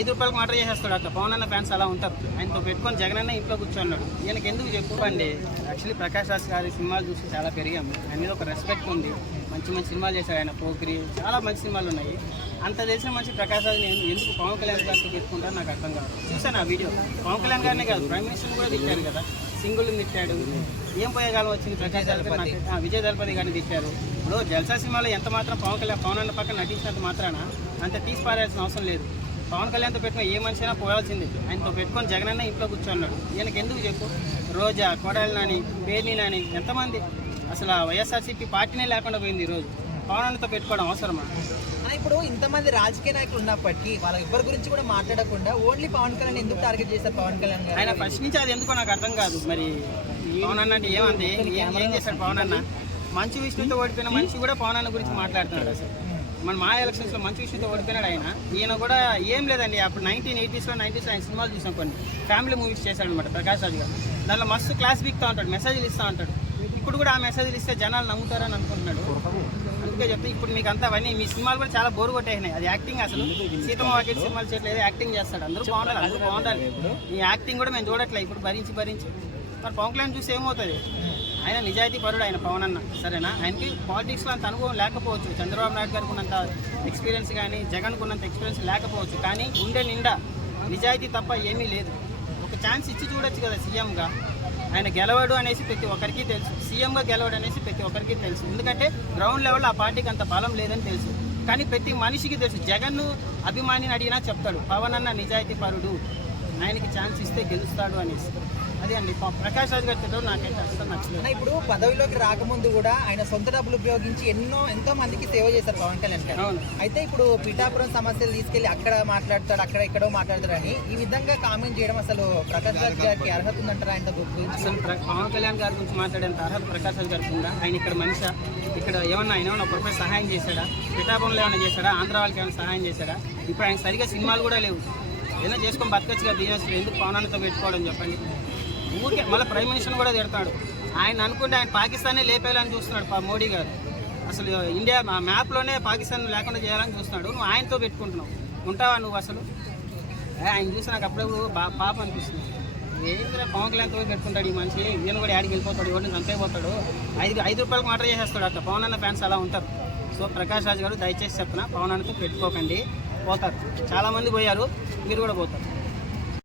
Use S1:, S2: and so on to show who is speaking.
S1: ఐదు రూపాయలకు మాట చేసేస్తాడు అట్లా. పవన్ అన్న ఫ్యాన్స్ అలా ఉంటారు. ఆయనతో పెట్టుకొని జగన్ అన్న ఇంట్లో కూర్చున్నాడు ఈయనకి ఎందుకు చెప్పండి యాక్చువల్లీ ప్రకాష్ రాజ్ గారి సినిమాలు చూసి చాలా పెరిగాము ఆయన మీద ఒక రెస్పెక్ట్ ఉంది. మంచి మంచి సినిమాలు చేశాడు ఆయన. పోకిరి చాలా మంచి సినిమాలు ఉన్నాయి. అంత తెలిసిన మంచి ప్రకాష్ రాజ్ నేను ఎందుకు పవన్ కళ్యాణ్ గారితో పెట్టుకుంటాను నాకు అర్థం కాదు. చూసాను ఆ వీడియో. పవన్ కళ్యాణ్ గారినే కాదు ప్రైమ్ మినిస్టర్ కూడా తిట్టారు కదా. సింగుల్ తిట్టాడు. ఏం పోయేగాలం వచ్చింది ప్రకాష్ రాజ్ విజయ ఆ, విజయ్ దళపతి గారిని తిట్టారు. ఇప్పుడు జల్సా సినిమాలో ఎంత మాత్రం పవన్ కళ్యాణ్ పవన్ అన్న పక్కన నటించినంత మాత్రాన అంత తీసి పారాల్సిన అవసరం లేదు. పవన్ కళ్యాణ్తో పెట్టుకుని ఏ మనిషి అయినా పోవాల్సిందే ఆయనతో పెట్టుకొని జగన్ అన్న ఇంట్లో కూర్చున్నాడు. ఈయనకి ఎందుకు చెప్పు? రోజా కొడాలి నాని పేర్ని నాని ఎంతమంది? అసలు ఆ వైఎస్ఆర్సీపీ పార్టీనే లేకుండా పోయింది ఈరోజు. పవన్ అన్నతో పెట్టుకోవడం అవసరమా?
S2: ఇప్పుడు ఇంతమంది రాజకీయ నాయకులు ఉన్నప్పటికీ వాళ్ళ ఎవరి గురించి కూడా మాట్లాడకుండా ఓన్లీ పవన్ కళ్యాణ్ ఎందుకు టార్గెట్ చేశారు పవన్ కళ్యాణ్ గారు?
S1: ఆయన ఫస్ట్ నుంచి అది ఎందుకో నాకు అర్థం కాదు. మరి పవన్ అన్న అంటే ఏమంది? ఏం ఏం చేశాడు పవన్ అన్న? మంచు విష్ణుతో ఓడిపోయిన మనిషి కూడా పవన్ అన్న గురించి మాట్లాడుతున్నాడు అసలు. మన మా ఎలక్షన్స్లో మంచి విషయంతో ఓడిపోయినాడు ఆయన. ఈయన కూడా ఏం లేదండి. అప్పుడు నైన్టీన్ ఎయిటీస్లో నైన్టీస్లో ఆయన సినిమాలు చూసాం కొన్ని. ఫ్యామిలీ మూవీస్ చేశాడు అనమాట ప్రకాష్ రాజ్ గారు. దాంట్లో మస్తు క్లాస్ బిక్తా ఉంటాడు మెసేజ్లు ఇస్తూ ఉంటాడు. ఇప్పుడు కూడా ఆ మెసేజ్లు ఇస్తే జనాలు నమ్ముతారని అనుకుంటున్నాడు. అందుకే చెప్తే ఇప్పుడు మీకు అంతా అవన్నీ మీ సినిమాలు కూడా చాలా బోరు కొట్టేసినాయి. అది యాక్టింగ్ అసలు. సీతమ్మ వాకిట్ సినిమాలు చేయట్లేదు యాక్టింగ్ చేస్తాడు. అందరూ బాగుండాలి అందరూ బాగుండాలి. ఈ యాక్టింగ్ కూడా మేము చూడట్లేదు ఇప్పుడు భరించి భరించి. మరి పవన్ కళ్యాణ్ చూసి ఏమవుతుంది? ఆయన నిజాయితీ పరుడు ఆయన పవన్ అన్న. సరేనా? ఆయనకి పాలిటిక్స్లో అంత అనుభవం లేకపోవచ్చు. చంద్రబాబు నాయుడు గారికి ఉన్నంత ఎక్స్పీరియన్స్ కానీ జగన్కు ఉన్నంత ఎక్స్పీరియన్స్ లేకపోవచ్చు. కానీ ఉండే నిండా నిజాయితీ తప్ప ఏమీ లేదు. ఒక ఛాన్స్ ఇచ్చి చూడొచ్చు కదా సీఎంగా. ఆయన గెలవడు అనేసి ప్రతి ఒక్కరికి తెలుసు. సీఎంగా గెలవడు అనేసి ప్రతి ఒక్కరికి తెలుసు. ఎందుకంటే గ్రౌండ్ లెవెల్ ఆ పార్టీకి అంత బలం లేదని తెలుసు. కానీ ప్రతి మనిషికి తెలుసు. జగన్ అభిమానిని అడిగినా చెప్తాడు. పవన్ అన్న నిజాయితీ పరుడు. ఆయనకి ఛాన్స్ ఇస్తే గెలుస్తాడు అనేసి. అదే అండి ప్రకాష్ రాజ్ గారి తిట్టడం నాకైతే అస్సలు నచ్చలేదు.
S2: అన్న, ఇప్పుడు పదవిలోకి రాకముందు కూడా ఆయన సొంత డబ్బులు ఉపయోగించి ఎన్నో ఎంతో మందికి సేవ చేశారు పవన్ కళ్యాణ్ గారు. అయితే ఇప్పుడు పిఠాపురం సమస్యలు తీసుకెళ్ళి అక్కడ మాట్లాడతాడు అక్కడ ఎక్కడో మాట్లాడతాడు అని ఈ విధంగా కామెంట్ చేయడం అసలు ప్రకాష్ రాజ్ గారికి అర్హత ఉందంటారా ఆయన
S1: అసలు పవన్ కళ్యాణ్ గారి గురించి మాట్లాడేంత అర్హత ప్రకాష్ రాజ్ గారికి ఉందా? ఆయన ఇక్కడ మనిషి? ఇక్కడ ఏమన్నా ఆయన ఏమన్నా ఒక రూపాయి సహాయం చేశాడా? పిఠాపురంలో ఏమైనా చేశాడా? ఆంధ్ర వాళ్ళకి ఏమైనా సహాయం చేశాడా? ఇప్పుడు ఆయన సరిగా సినిమాలు కూడా లేవు. ఏదైనా చేసుకొని బతకచ్చుగా బిజినెస్ ఎందుకు పవన్ అన్నతో పెట్టుకోవడం చెప్పండి? ఊరికే మళ్ళీ ప్రైమ్ మినిస్టర్ కూడా తిడతాడు. ఆయన అనుకుంటే ఆయన పాకిస్తానే లేపేయాలని చూస్తున్నాడు పా- మోడీ గారు. అసలు ఇండియా మా మ్యాప్లోనే పాకిస్తాన్ లేకుండా చేయాలని చూస్తున్నాడు. నువ్వు ఆయనతో పెట్టుకుంటున్నావు. ఉంటావా నువ్వు అసలు? ఆయన చూసి నాకు అప్పుడప్పుడు బా పాప అనిపిస్తుంది. ఏంద్రా పవన్ కళ్యాణ్తో పెట్టుకుంటాడు ఈ మనిషి? ఈయన కూడా యాడికి వెళ్ళిపోతాడు ఎవరిని చంపైపోతాడు ఐదు ఐదు రూపాయలకు మాట చేసేస్తాడు అట్లా. పవన్ అన్న ఫ్యాన్స్ అలా ఉంటారు. సో ప్రకాష్ రాజు గారు దయచేసి చెప్పిన? పవన్ అన్నతో పెట్టుకోకండి. పోతారు. చాలామంది పోయారు. మీరు కూడా పోతారు.